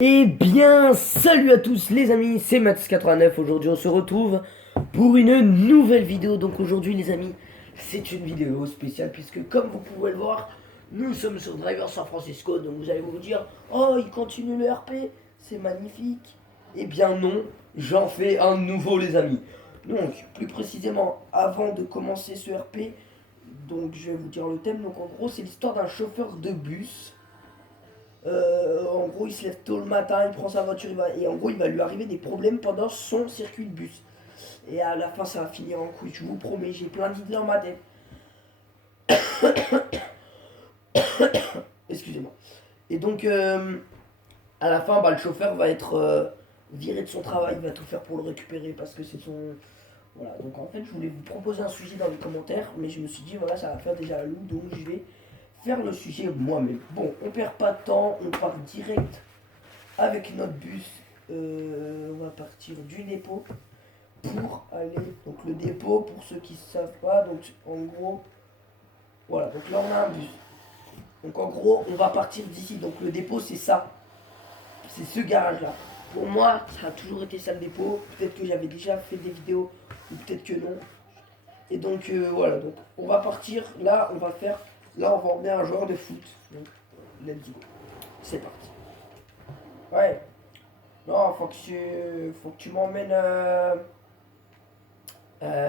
Eh bien, salut à tous les amis, c'est Max89. Aujourd'hui, on se retrouve pour une nouvelle vidéo. Donc aujourd'hui, les amis, c'est une vidéo spéciale puisque, comme vous pouvez le voir, nous sommes sur Driver San Francisco. Donc vous allez vous dire, oh, il continue le RP, c'est magnifique. Eh bien non, j'en fais un nouveau, les amis. Donc, plus précisément, avant de commencer ce RP, donc je vais vous dire le thème. Donc en gros, c'est l'histoire d'un chauffeur de bus. En gros, il se lève tôt le matin, il prend sa voiture, et en gros, il va lui arriver des problèmes pendant son circuit de bus. Et à la fin, ça va finir en couille, je vous promets, j'ai plein d'idées dans ma tête. Excusez-moi. Et donc, à la fin, le chauffeur va être viré de son travail, il va tout faire pour le récupérer parce que c'est son. Voilà, donc en fait, je voulais vous proposer un sujet dans les commentaires, mais je me suis dit, voilà, ça va faire déjà la loupe, donc je vais faire le sujet moi-même. Bon, on perd pas de temps, on part direct avec notre bus. On va partir du dépôt pour aller. Donc, le dépôt, pour ceux qui ne savent pas, donc en gros, voilà, donc là on a un bus. Donc en gros, on va partir d'ici. Donc le dépôt, c'est ça. C'est ce garage-là. Pour moi, ça a toujours été ça le dépôt. Peut-être que j'avais déjà fait des vidéos, ou peut-être que non. Et donc voilà, donc on va partir. Là, on va faire. Là, on va emmener un joueur de foot. Donc, let's go. C'est parti. Ouais. Non, faut que tu m'emmènes.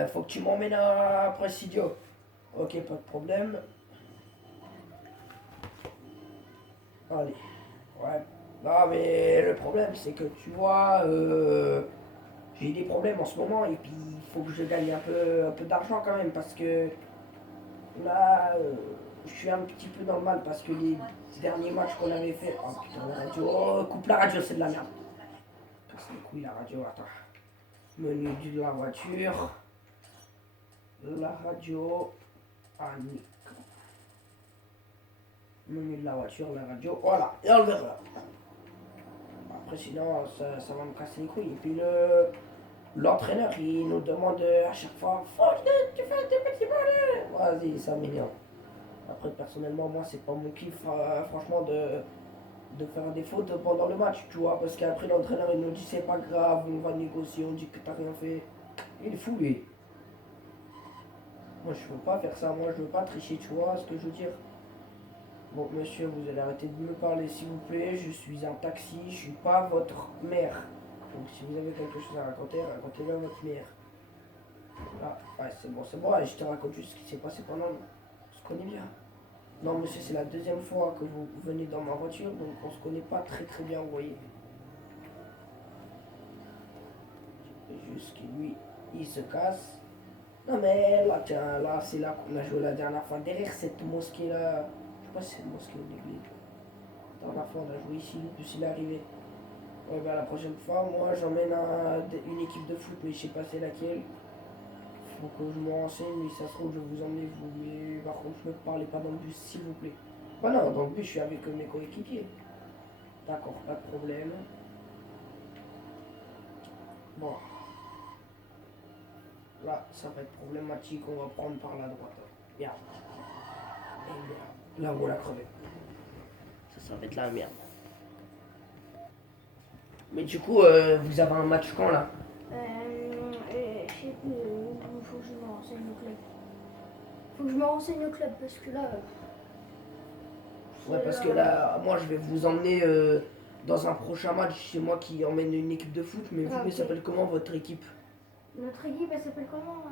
Faut que tu m'emmènes à Presidio. Ok, pas de problème. Allez. Ouais. Non, mais le problème, c'est que tu vois, j'ai des problèmes en ce moment et puis il faut que je gagne un peu d'argent quand même parce que là, je suis un petit peu dans le mal parce que les derniers matchs qu'on avait fait. Oh putain, la radio. Oh, coupe la radio, c'est de la merde. Casse les couilles, la radio, attends. Menu de la voiture. La radio. Ah, menu de la voiture, la radio. Voilà, et on le verra. Après, sinon, ça va me casser les couilles. Et puis, l'entraîneur, il nous demande à chaque fois, faut que tu fasses des petits balais. Vas-y, ça m'énerve. Après, personnellement, moi, c'est pas mon kiff, franchement, de faire des fautes pendant le match, tu vois. Parce qu'après, l'entraîneur, il nous dit, c'est pas grave, on va négocier, on dit que t'as rien fait. Il est fou, lui. Moi, je veux pas faire ça, moi, je veux pas tricher, tu vois ce que je veux dire. Bon, monsieur, vous allez arrêter de me parler, s'il vous plaît. Je suis un taxi, je suis pas votre mère. Donc, si vous avez quelque chose à raconter, racontez-le à votre mère. Ah, ouais, c'est bon, je te raconte juste ce qui s'est passé pendant. On se connaît bien. Non, monsieur, c'est la deuxième fois que vous venez dans ma voiture, donc on se connaît pas très très bien, vous voyez. Juste que lui, il se casse. Non, mais là, tiens, là, c'est là qu'on a joué la dernière fois. Derrière cette mosquée-là, je sais pas si c'est une mosquée ou une église. La dernière fois, on a joué ici, le bus il est arrivé. Ouais, la prochaine fois, moi, j'emmène une équipe de foot, mais je sais pas c'est laquelle. Faut que je me renseigne, mais ça se trouve, je vais vous emmener, vous. Mais par contre, ne me parlez pas dans le bus, s'il vous plaît. Bah non, dans le bus, je suis avec mes coéquipiers. D'accord, pas de problème. Bon, là, ça va être problématique, on va prendre par la droite. Merde. Et merde. Là où on a crevé. Ça va être la merde. Mais du coup, vous avez un match quand là? Je sais plus, il faut que je me renseigne au club. Faut que je me renseigne au club parce que là. Ouais, parce que là, moi, je vais vous emmener dans un prochain match. C'est moi qui emmène une équipe de foot, mais vous, Ah, elle ok. s'appelle comment votre équipe? Notre équipe, elle s'appelle comment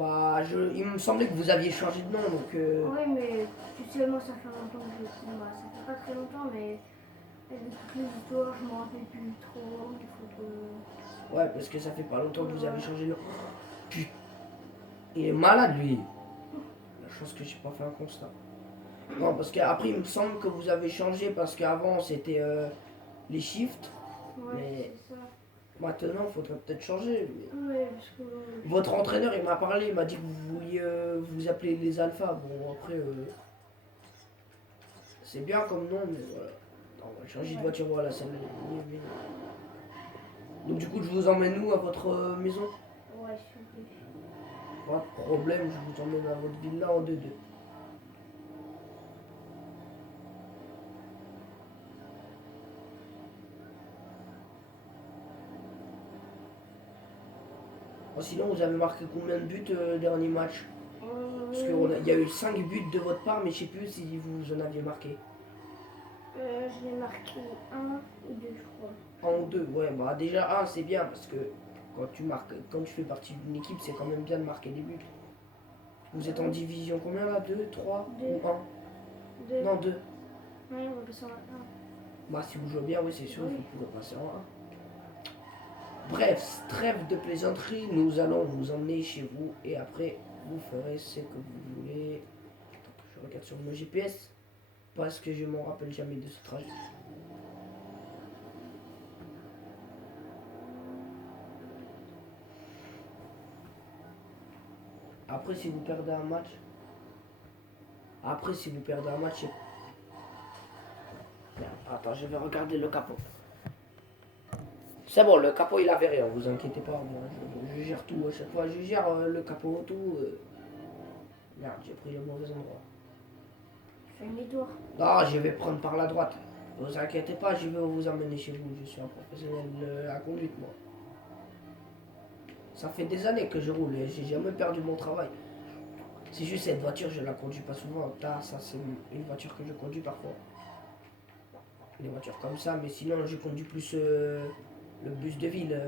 Ah, il me semblait que vous aviez changé de nom, donc. Ouais, mais tu sais, moi, ça fait longtemps que je le bah, ça fait pas très longtemps, mais avec toutes les histoires, je m'en rappelle plus trop. Il faut que. Ouais, parce que ça fait pas longtemps que vous avez changé de nom. Putain, il est malade, lui. La chance que j'ai pas fait un constat. Non, parce qu'après, il me semble que vous avez changé parce qu'avant, c'était les shifts. Ouais, Mais c'est ça. maintenant, il faudrait peut-être changer. Ouais, parce que. Votre entraîneur, il m'a parlé, il m'a dit que vous vouliez vous appeler les alphas. Bon, après, c'est bien comme nom, mais voilà. On va changer de voiture, voilà, ça Donc, du coup, je vous emmène où à votre maison? Ouais, s'il vous plaît. Pas de problème, je vous emmène à votre villa en 2-2. Sinon, vous avez marqué combien de buts dernier match? Parce qu'il y a eu 5 buts de votre part, mais je sais plus si vous en aviez marqué. Je l'ai marqué 1 ou 2, je crois. Un ou deux, ouais, bah déjà un c'est bien parce que quand tu fais partie d'une équipe, c'est quand même bien de marquer des buts. Vous êtes en division combien là? 2, 3 Deux. ou un? 2. Non, 2. Ouais, on va passer en 1. Bah si vous jouez bien, oui c'est sûr, Oui. vous pouvez passer en 1. Bref, trêve de plaisanterie, nous allons vous emmener chez vous et après vous ferez ce que vous voulez. Je regarde sur mon GPS parce que je m'en rappelle jamais de ce trajet. Après si vous perdez un match, c'est... Attends, je vais regarder le capot. C'est bon, le capot il avait rien, vous inquiétez pas, moi, je gère tout à chaque fois, je gère le capot, tout. Merde, j'ai pris le mauvais endroit. Fais une détour. Non, je vais prendre par la droite. Ne vous inquiétez pas, je vais vous emmener chez vous, je suis un professionnel de la conduite, moi. Ça fait des années que je roule et j'ai jamais perdu mon travail. C'est juste cette voiture, je la conduis pas souvent. Là, ça c'est une voiture que je conduis parfois. Des voitures comme ça, mais sinon je conduis plus le bus de ville,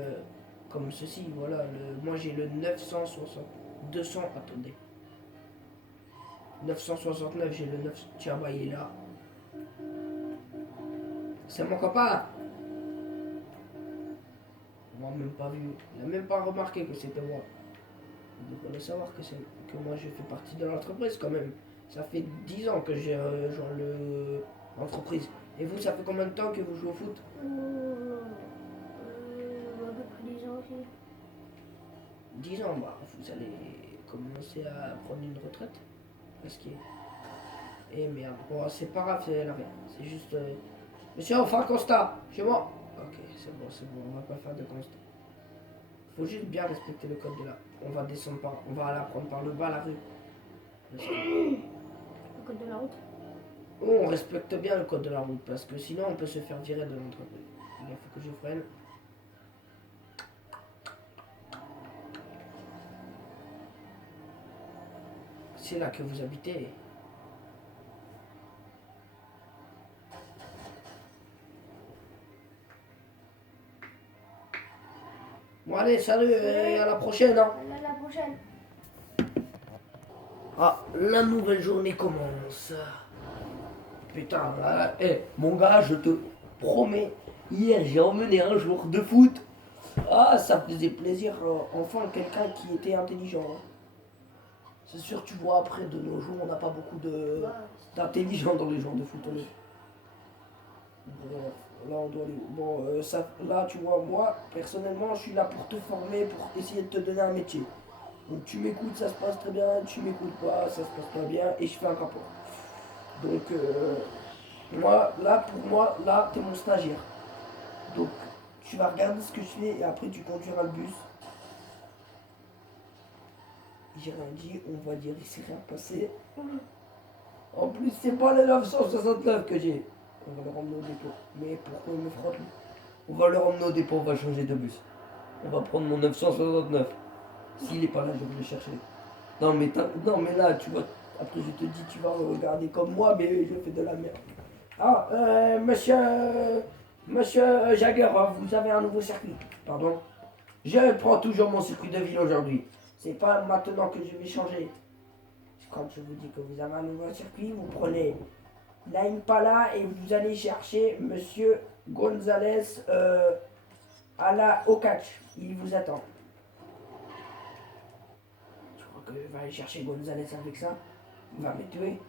comme ceci, voilà. Moi j'ai le 960, 200, attendez. 969, j'ai le 9, tiens, bah il est là. C'est mon copain. On m'a même pas vu, il n'a même pas remarqué que c'était moi. Vous devriez savoir que moi je fais partie de l'entreprise quand même. Ça fait 10 ans que j'ai rejoint l'entreprise. Et vous, ça fait combien de temps que vous jouez au foot? À peu près 10 ans aussi. 10 ans, bah vous allez commencer à prendre une retraite. Parce que... Eh merde, bon c'est pas grave, c'est la rien. C'est juste... Monsieur, on fait un constat, chez moi. Ok, c'est bon, on va pas faire de constat. Faut juste bien respecter le code de là. On va descendre par... On va la prendre par le bas, la rue. Parce que... Le code de la route. On respecte bien le code de la route, parce que sinon on peut se faire virer de l'entreprise. Il faut que je freine. C'est là que vous habitez. Bon allez, salut et à la prochaine. Hein. À la prochaine. Ah, la nouvelle journée commence. Putain, mon gars, je te promets, hier j'ai emmené un joueur de foot. Ah, ça faisait plaisir, enfin quelqu'un qui était intelligent. Hein. C'est sûr, tu vois, après de nos jours, on n'a pas beaucoup d'intelligents dans les joueurs de foot. Bref, là, on doit aller. Bon, là, tu vois, moi, personnellement, je suis là pour te former, pour essayer de te donner un métier. Donc, tu m'écoutes, ça se passe très bien, tu m'écoutes pas, ça se passe pas bien, et je fais un rapport. Donc, moi, pour moi, là, t'es mon stagiaire. Donc, tu vas regarder ce que je fais et après, tu conduiras le bus. J'ai rien dit, on va dire, il s'est rien passé. En plus, c'est pas le 969 que j'ai. On va le ramener au dépôt. Mais pourquoi il me frotte lui? On va le ramener au dépôt, on va changer de bus. On va prendre mon 969. S'il est pas là, je vais le chercher. Non, mais là, tu vois, après je te dis, tu vas regarder comme moi, mais je fais de la merde. Ah, monsieur Jagger, vous avez un nouveau circuit. Pardon. Je prends toujours mon circuit de ville aujourd'hui. C'est pas maintenant que je vais changer. Quand je vous dis que vous avez un nouveau circuit, vous prenez la Impala et vous allez chercher monsieur Gonzalez au catch. Il vous attend. Tu crois que je vais aller chercher Gonzalez avec ça? Il va me tuer.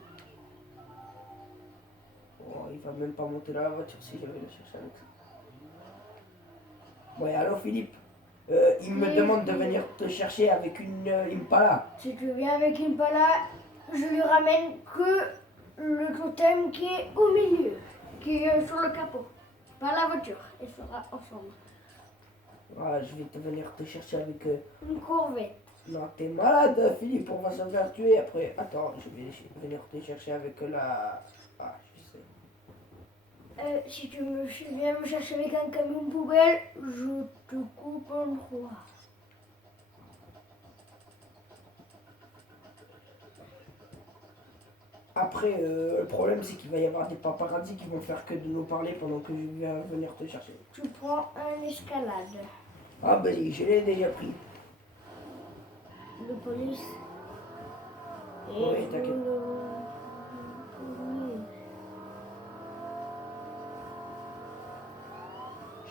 Oh, il va même pas monter dans la voiture si je vais le chercher avec ça. Ouais, allô Philippe, il me demande de venir te chercher avec une Impala. Si tu viens avec une pala, je lui ramène que le totem qui est au milieu, qui est sur le capot. Pas la voiture, elle sera ensemble. Ah, je vais venir te chercher avec... Une corvette. Non, t'es malade Philippe, on va se faire tuer après. Attends, je vais venir te chercher avec la... Ah, je sais. Si tu viens me chercher avec un camion poubelle, je te coupe un droit. Après, le problème, c'est qu'il va y avoir des paparazzis qui vont faire que de nous parler pendant que je vais venir te chercher. Tu prends un escalade. Ah, bah, je l'ai déjà pris. De police. Et Oui, t'inquiète.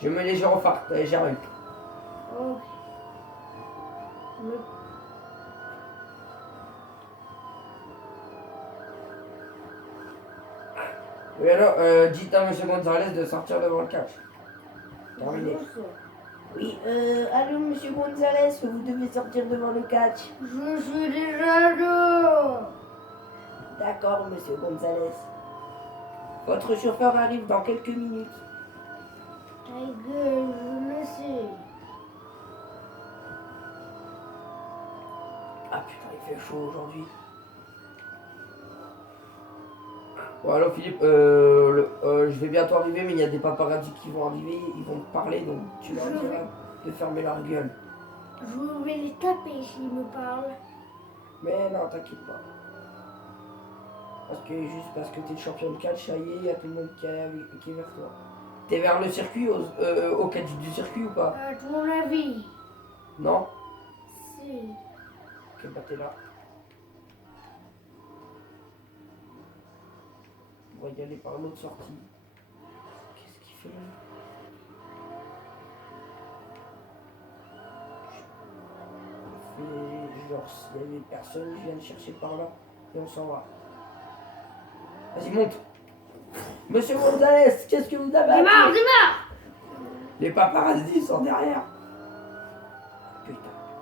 Je mets les gyrophares, j'arrive. Oh. Oui, alors, dites à M. Gonzalez de sortir devant le catch. Terminé. Oui, allô, Monsieur Gonzalez, vous devez sortir devant le catch. Je suis déjà là. D'accord, Monsieur Gonzalez. Votre chauffeur arrive dans quelques minutes. Ta gueule, je le sais. Ah putain, il fait chaud aujourd'hui. Bon, alors Philippe, je vais bientôt arriver, mais il y a des paparazzis qui vont arriver, ils vont te parler, donc tu leur diras de fermer leur gueule. Je vais les taper s'ils me parlent. Mais non, t'inquiète pas. Juste parce que t'es le champion de catch, ça y est, il y a tout le monde qui est vers toi. T'es vers le circuit, au catch du circuit ou pas? À ton avis? Non? Si. Ok, bah t'es là. On va y aller par l'autre sortie. Qu'est-ce qu'il fait là? Il fait genre s'il y avait personne, je viens de chercher par là et on s'en va. Vas-y, monte! Monsieur Gonzalez, qu'est-ce que vous avez à dire? Démarre! Les paparazzis sont derrière. Putain,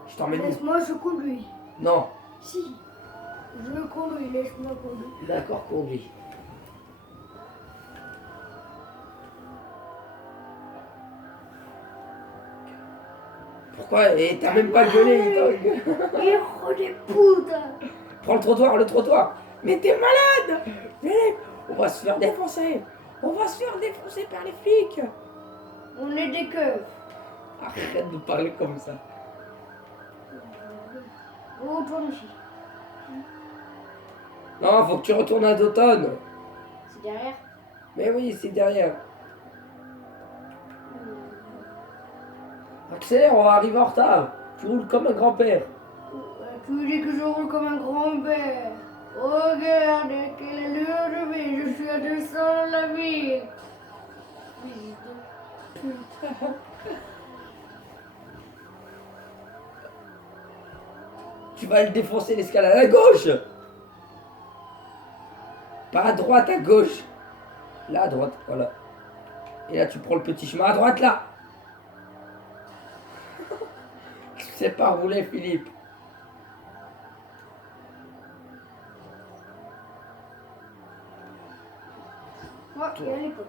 je t'emmène où? Laisse-moi, je conduis. Non. Si. Je conduis, laisse-moi conduire. D'accord, conduis. Pourquoi? Et t'as même pas gueulé, Hijo de puta! Prends le trottoir, le trottoir. Mais t'es malade! Philippe, on va se faire défoncer. On va se faire défoncer par les flics. On est des keufs. Arrête de parler comme ça. Retourne ici. Non, faut que tu retournes à Doton. C'est derrière. Mais oui, c'est derrière. Accélère, on va arriver en retard. Tu roules comme un grand-père. Tu dis que je roule comme un grand-père. Regarde quelle allure je vais. Je suis à 200 la ville. Putain. Tu vas le défoncer l'escalade à gauche. Pas à droite, à gauche. Là, à droite, voilà. Et là, tu prends le petit chemin à droite, là. Tu sais pas rouler, Philippe. Moi, il y a les potes.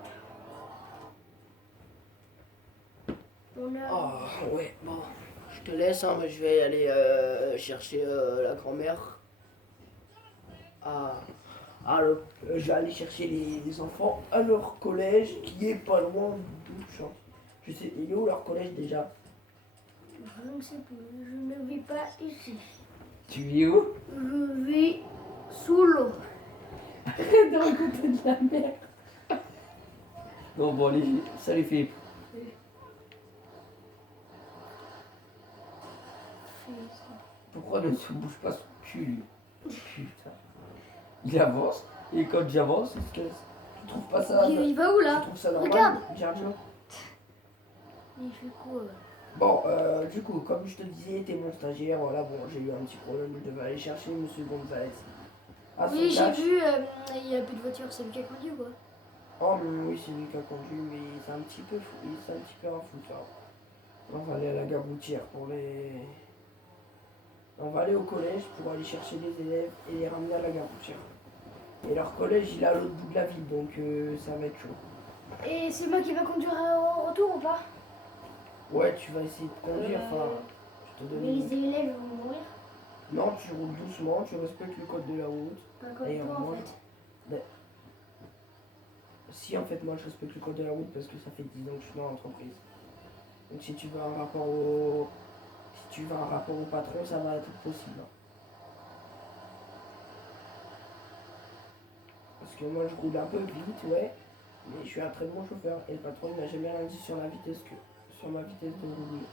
On a... Oh, ouais, bon. Je te laisse, hein, mais je vais aller chercher la grand-mère. Je vais aller chercher les enfants à leur collège, qui est pas loin d'où je chante. Je sais, il est où leur collège déjà? Je ne sais plus, je ne vis pas ici. Tu vis où? Je vis sous l'eau. Arrête de raconter de la merde. Non, bon, allez, salut Philippe. Pourquoi ne se bouge pas son cul, lui? Putain. Il avance, et quand j'avance, il se casse. Tu trouves pas ça? Il va où là? Tu trouves ça normal? Regarde. Giorgio? Il fait quoi? Bon, du coup, comme je te disais, t'es mon stagiaire, voilà, bon, j'ai eu un petit problème, je devais aller chercher Monsieur Gonzalez. À son Oui, j'ai cache. vu, il n'y a plus de voiture, c'est lui qui a conduit ou quoi? Oh, mais oui, c'est lui qui a conduit, mais c'est un petit peu fou, c'est un petit peu un fou, ça. On va aller à la gare routière pour les... On va aller au collège pour aller chercher les élèves et les ramener à la gare routière. Et leur collège, il est à l'autre bout de la ville, donc ça va être chaud. Et c'est moi qui va conduire au retour ou pas? Ouais, tu vas essayer de conduire, enfin, je te donne Mais une... les élèves vont mourir. Non, tu roules doucement, tu respectes le code de la route. Pas comme Et toi en moi, fait. Si, en fait, moi, je respecte le code de la route parce que ça fait 10 ans que je suis dans l'entreprise. Donc si tu veux un rapport au... Si tu veux un rapport au patron, ça va être possible. que moi je roule un peu vite, ouais, mais je suis un très bon chauffeur. Et le patron il m'a jamais rien dit sur la vitesse sur ma vitesse de rouler.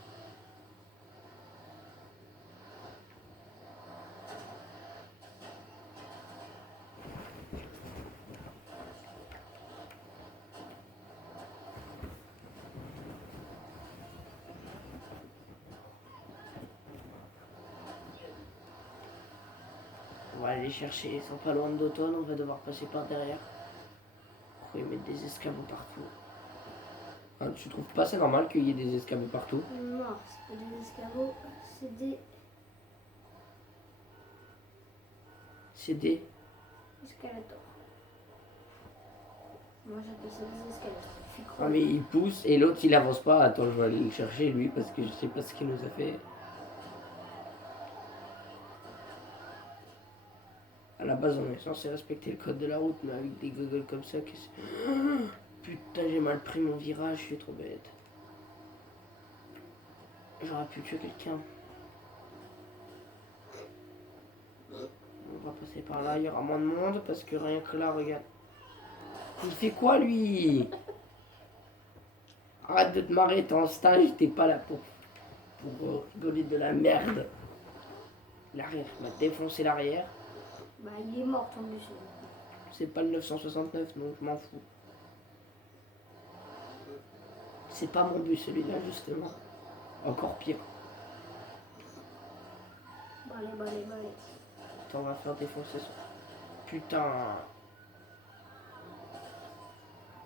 On va aller les chercher, ils sont pas loin d'Automne, on va devoir passer par derrière. Pourquoi ils mettent des escabeaux partout? Ah, tu trouves pas ça normal qu'il y ait des escabeaux partout? Non, c'est pas des escargots, c'est des C'est des... escalators. Moi j'appelle ça des escalators. Ah mais il pousse et l'autre il avance pas. Attends, je vais aller le chercher lui parce que je sais pas ce qu'il nous a fait. À la base on est censé respecter le code de la route, mais avec des gogoles comme ça, putain j'ai mal pris mon virage, je suis trop bête. J'aurais pu tuer quelqu'un. On va passer par là, il y aura moins de monde parce que rien que là, regarde. Il fait quoi lui? Arrête de te marrer, t'es en stage, t'es pas là pour rigoler de la merde. L'arrière, il m'a défoncé l'arrière. Bah il est mort ton bus. C'est pas le 969, donc je m'en fous. C'est pas mon but celui-là, justement. Encore pire. Allez. Attends, on va faire défoncer ça. Putain.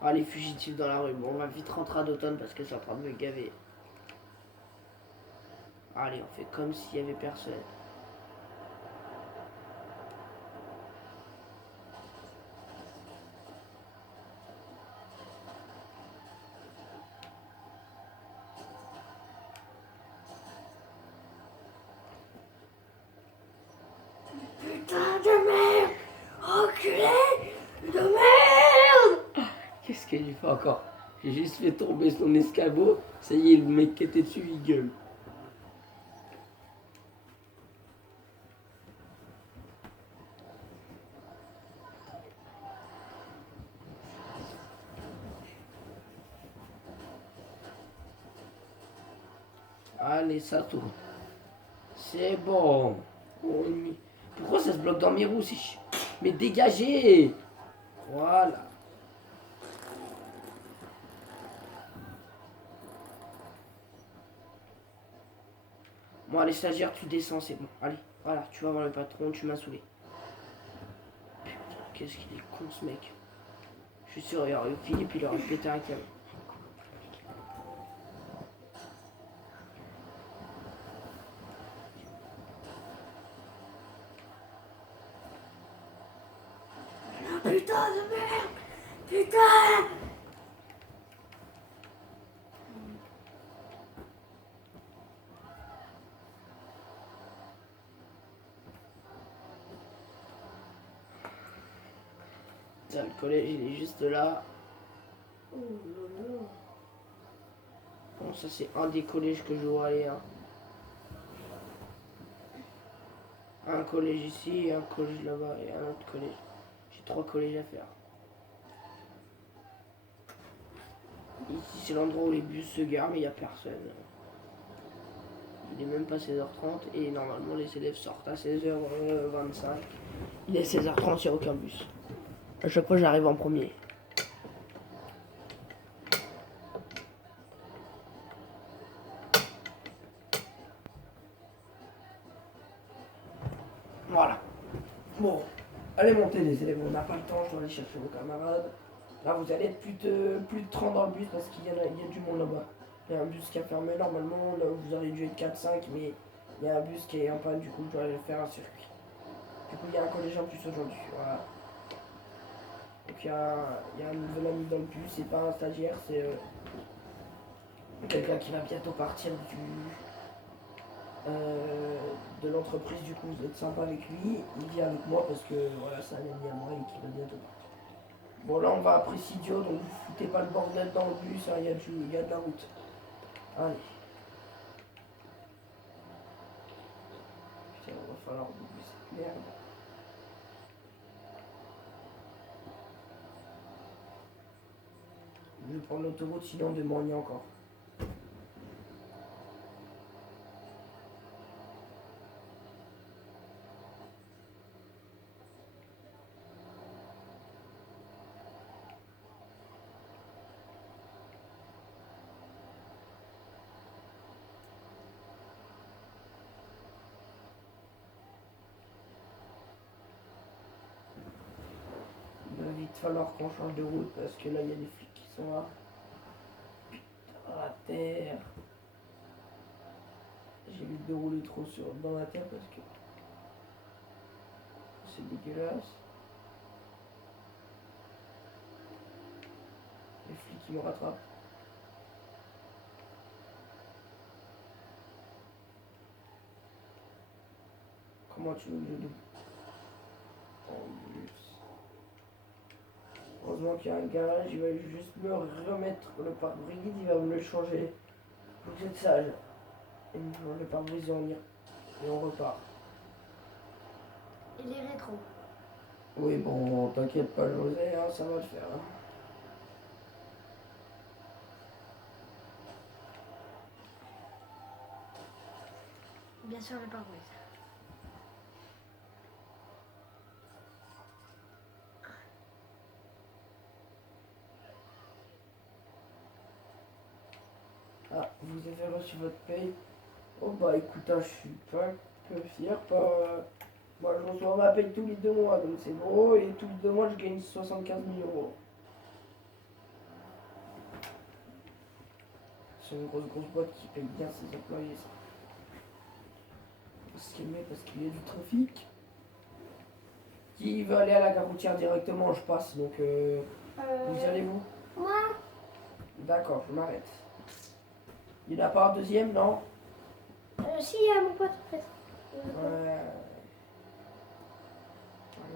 Ah, les fugitifs dans la rue. Bon, on va vite rentrer à d'automne parce que c'est en train de me gaver. Allez, on fait comme s'il y avait personne. Putain de merde! Enculé de merde! Qu'est-ce qu'il fait encore? J'ai juste fait tomber son escabeau. Ça y est, le mec qui était dessus, il gueule. Allez, ça tourne. C'est bon. Oh, pourquoi ça se bloque dans mes roues? Mais dégagez! Voilà. Bon, allez, stagiaire, tu descends, c'est bon. Allez, voilà, tu vas voir le patron, tu m'as saoulé. Putain, qu'est-ce qu'il est con ce mec. Je suis sûr, il aurait eu Philippe, il aurait pété un câble. Putain de merde! Putain! Tiens, le collège, il est juste là. Oh là là. Bon, ça, c'est un des collèges que je dois aller. Hein. Un collège ici, un collège là-bas et un autre collège. J'ai 3 collèges à faire. Ici, c'est l'endroit où les bus se garent, mais il n'y a personne. Il est même pas 16h30 et normalement les élèves sortent à 16h25. Il est 16h30, il n'y a aucun bus. À chaque fois, j'arrive en premier. Voilà. Bon, allez monter les élèves, on n'a pas le temps, je dois aller chercher vos camarades. Là, vous allez être plus de 30 dans le bus parce qu'il y a du monde là-bas. Il y a un bus qui a fermé normalement, là vous auriez dû être 4-5, mais il y a un bus qui est en panne, du coup je dois aller faire un circuit. Du coup il y a un collégien en plus aujourd'hui, voilà. Donc il y a un nouvel ami dans le bus, c'est pas un stagiaire, c'est quelqu'un qui va bientôt partir de l'entreprise, du coup vous êtes sympa avec lui, il vient avec moi parce que voilà c'est un ami à moi et qui va bientôt partir. Bon là on va à Presidio, donc vous foutez pas le bordel dans le bus, hein, il y a de la route. Allez. Putain, il va falloir doubler cette merde. Je vais prendre l'autoroute, sinon demain on y est encore. Il va vite falloir qu'on change de route parce que là il y a des flics qui sont là. Putain, la terre. J'évite de rouler trop dans la terre parce que c'est dégueulasse. Les flics qui me rattrapent. Comment tu veux que je double en bus? Heureusement qu'il y a un garage, il va juste me remettre le pare-brise, il va me le changer. Faut que j'être sage. Il me change le pare-brise et on y et on repart. Il est rétro. Oui bon, t'inquiète pas José, hein, ça va le faire. Hein. Bien sûr, le pare-brise. Ah, vous avez reçu votre paye. Oh bah écoute, hein, je suis pas un peu fier. Pas... Moi je reçois ma paye tous les 2 mois, donc c'est gros, et tous les 2 mois je gagne 75 000 euros. C'est une grosse boîte qui paye bien ses employés. Ça. Faut se calmer parce qu'il y a du trafic. Qui veut aller à la gare routière directement, je passe, donc vous y allez-vous? Moi. D'accord, je m'arrête. Il n'y en a pas un deuxième, non? Si, il y a mon pote en fait. Ouais.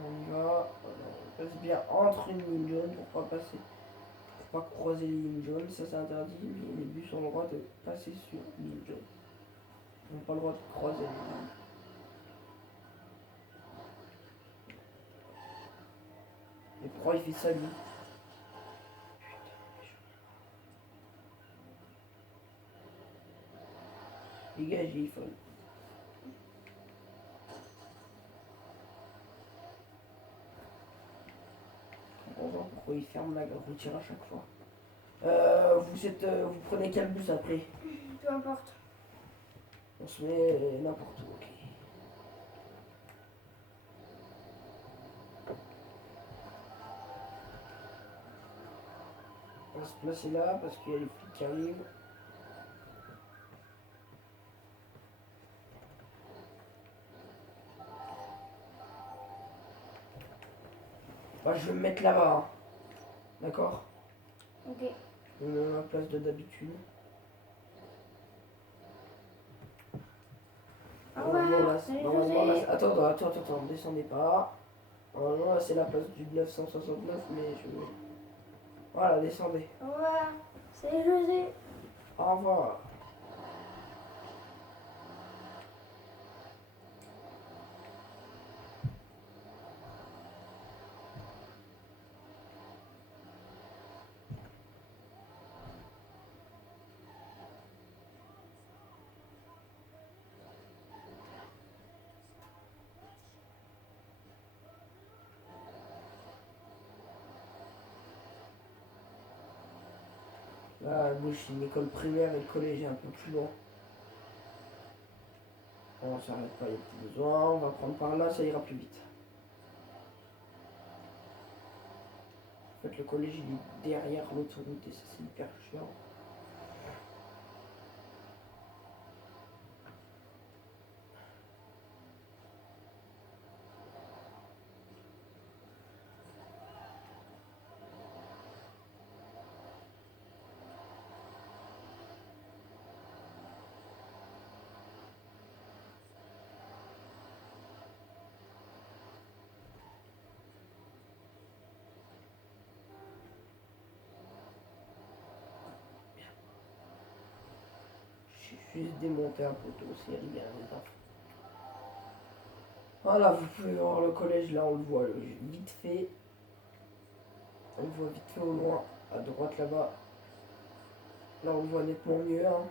On y va. On passe bien entre une ligne jaune pour pas passer. Pour pas croiser les lignes jaunes, ça c'est interdit. Les bus ont le droit de passer sur une ligne jaune. Ils n'ont pas le droit de croiser les lignes. Mais pourquoi il fait ça lui? Dégagez, il faut. Pourquoi il ferme la gare routière à chaque fois. Vous prenez quel bus après? Peu importe. On se met n'importe où, ok. On va se placer là parce qu'il y a les flics qui arrivent. Bah, je vais me mettre là-bas, hein. D'accord? Ok. Je me mets à ma place de d'habitude. Au revoir. Salut José. Attends, descendez pas. Normalement, là, c'est la place du 969, mais je vais... Voilà, descendez. Au revoir. Salut José. Au revoir. Là, à gauche, c'est une école primaire et le collège est un peu plus loin. On s'arrête pas, il y a plus besoin. On va prendre par là, ça ira plus vite. En fait, le collège, il est derrière l'autoroute et ça, c'est hyper chiant. J'ai juste démonté un poteau, c'est rien, les enfants. Voilà, vous pouvez voir le collège, là, on le voit vite fait. On le voit vite fait au loin. À droite là-bas. Là on voit nettement mieux. Hein.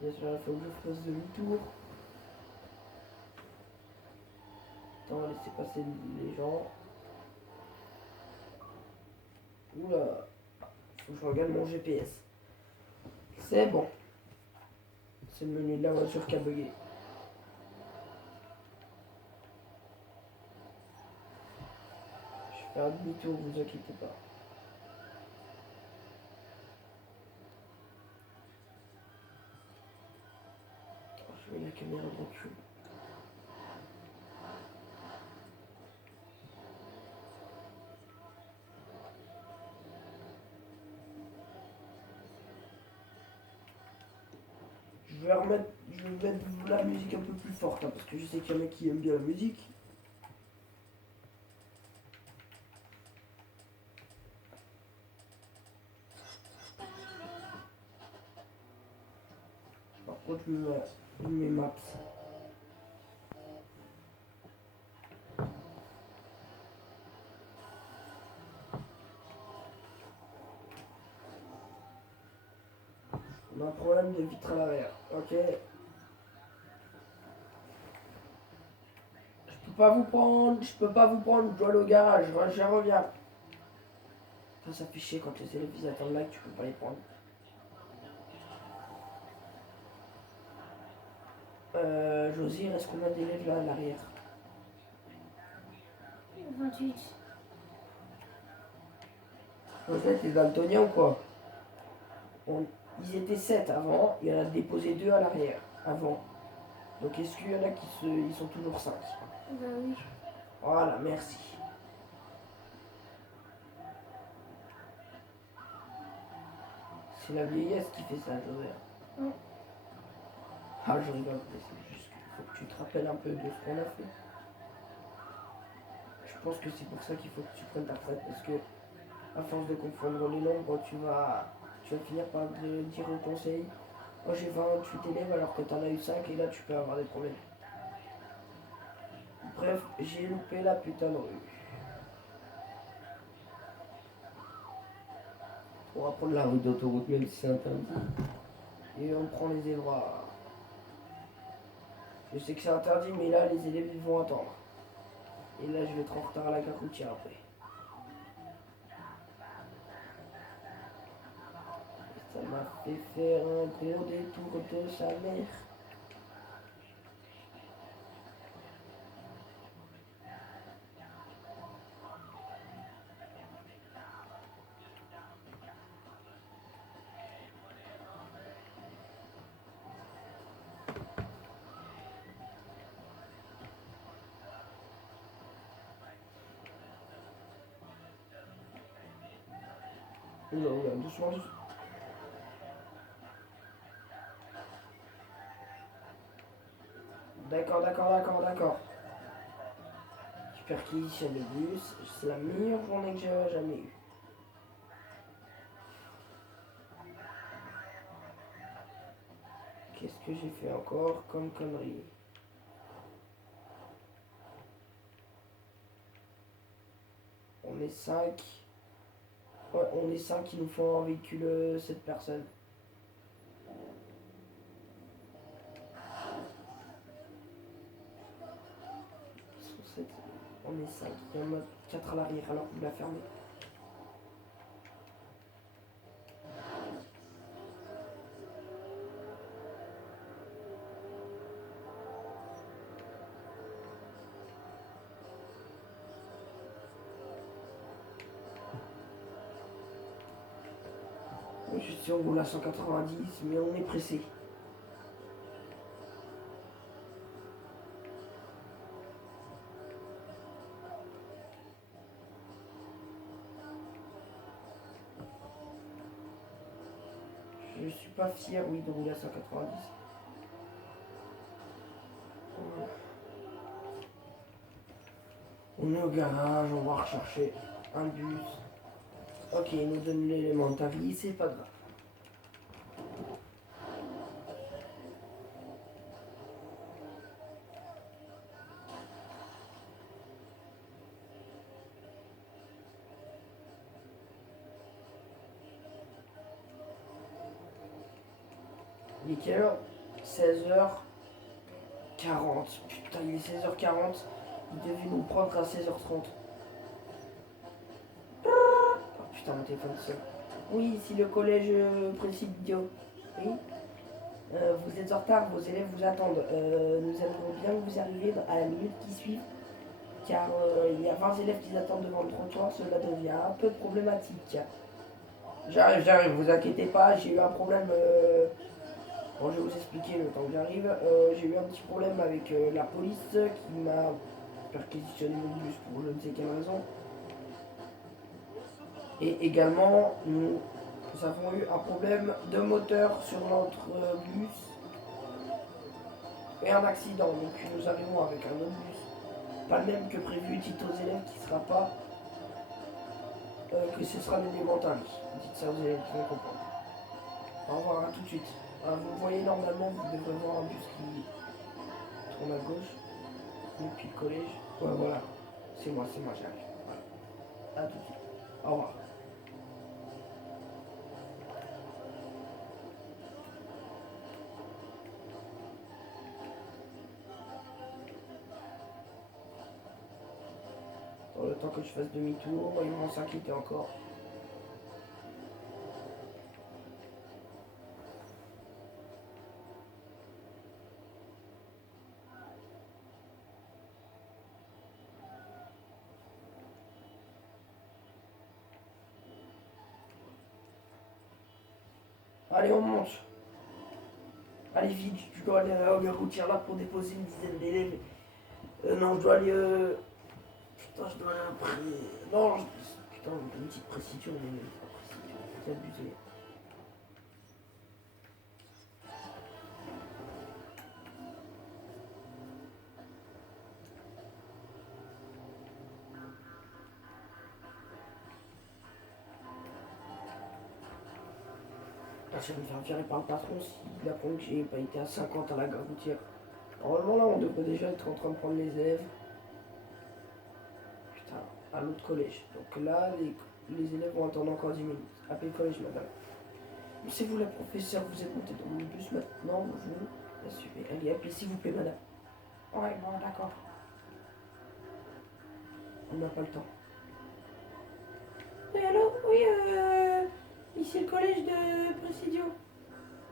Bien sûr, il faut que je fasse demi-tour. Attends, laissez passer les gens. Oula, faut que je regarde mon GPS. C'est bon. C'est le menu de la voiture qui a bugué. Je vais faire demi-tour, vous inquiétez pas. Je mets la caméra de recul. Je vais mettre la musique un peu plus forte, hein, parce que je sais qu'il y en a qui aiment bien la musique. Par contre, je mets maps. On a un problème de vitre à l'arrière, ok. Je peux pas vous prendre, je dois aller au garage, je reviens. Ça fait chier quand les élèves ils attendent là que tu peux pas les prendre. Josir, est-ce qu'on a des élèves là à l'arrière? 28. Josette, t'es daltonien ou quoi? Ils étaient 7 avant, il y en a déposé 2 à l'arrière, avant. Donc est-ce qu'il y en a ils sont toujours 5? Bah oui. Voilà, merci. C'est la vieillesse qui fait ça, Joseph. Mm. Ah, je rigole, mais c'est juste qu'il faut que tu te rappelles un peu de ce qu'on a fait. Je pense que c'est pour ça qu'il faut que tu prennes ta retraite, parce que à force de confondre les nombres, tu vas finir par dire au conseil, moi j'ai 28 élèves alors que t'en as eu 5 et là tu peux avoir des problèmes. Bref, j'ai loupé la putain de rue. On va prendre la rue d'autoroute même si c'est interdit. Et on prend les zébras. Je sais que c'est interdit, mais là les élèves ils vont attendre. Et là je vais être en retard à la gare routière après. Ça m'a fait faire un gros détour de sa mère. Oula, oula, doucement, doucement. D'accord, d'accord, d'accord, d'accord. Je perquisitionne le bus. C'est la meilleure journée que j'ai jamais eue. Qu'est-ce que j'ai fait encore comme connerie? On est 5. Ouais, on est 5 qui nous font un véhicule 7 personnes. Ils sont 7. On est 5. Il y en a 4 à l'arrière alors que vous la fermez. Je suis on roule à 190, mais on est pressé. Je suis pas fier, oui, de rouler à 190. On est au garage, on va rechercher un bus. Ok, il nous donne l'élément de ta vie, c'est pas grave. Il est quelle heure? 16h40. Putain, il est 16h40. Il devait nous prendre à 16h30. Oh putain, mon téléphone sonne. Oui, ici le collège Présidio. Oui. Vous êtes en retard, vos élèves vous attendent. Nous aimerions bien que vous arriviez à la minute qui suit, car il y a 20 élèves qui attendent devant le trottoir, cela devient un peu problématique. J'arrive, vous inquiétez pas, j'ai eu un problème. Bon, je vais vous expliquer le temps que j'arrive. J'ai eu un petit problème avec la police qui m'a perquisitionné mon bus pour je ne sais quelle raison. Et également, nous avons eu un problème de moteur sur notre bus et un accident. Donc nous arrivons avec un autre bus, pas le même que prévu, dites aux élèves qui sera pas, que ce sera le démontage. Dites ça aux élèves qui vont comprendre. Au revoir, à tout de suite. Vous voyez normalement, vous devrez voir un bus qui tourne à gauche, depuis le collège. Ouais, voilà, c'est moi, j'arrive. Voilà. À tout de suite. Au revoir. Dans le temps que je fasse demi-tour, ils vont s'inquiéter encore. Allez, on monte. Allez, vite, je dois aller à la gare routière là pour déposer une dizaine d'élèves. Non, je dois aller. Putain, je dois aller après. Non, putain, une petite précision, mais c'est abusé. Je vais me faire virer par le patron s'il apprend que j'ai pas été à 50 à la gare routière. Normalement, là, on devrait déjà être en train de prendre les élèves. Putain, à l'autre collège. Donc là, les élèves vont attendre encore 10 minutes. Appelez le collège, madame. Mais c'est vous la professeure, vous êtes montée dans mon bus maintenant, vous. La suivez. Allez, appelez s'il vous plaît, madame. Ouais, bon, d'accord. On n'a pas le temps.